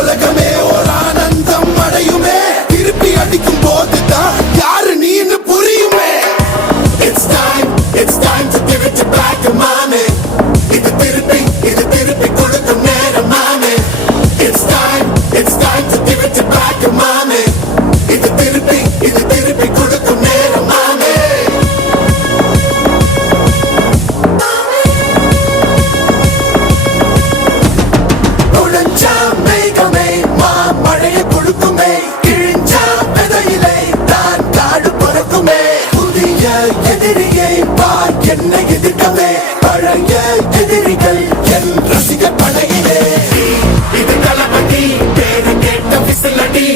உலகமே ஒரு ஆனந்தம் அடையுமே திருப்பி அடிக்கும் போதுதான் யாரு நீன்னு புரியுமே. It's time to give it back to mommy. இது திருப்பி கொடுக்கும் நேரம் மாமே. It's time to give it back to mommy. இது திருப்பி கொடுக்கும் நேரம் மாமே. உழைச்சா மேகமே மழையை கொடுக்குமே கிழிஞ்சா விதையிலே தான் காடு பறக்குமே. புதிய எதிரியை பார் என்னை எதிர்க்கவே பழைய எதிரிகள் என் ரசிக படையிலே. இது தளபதி பேரு கேட்ட விசிலடி.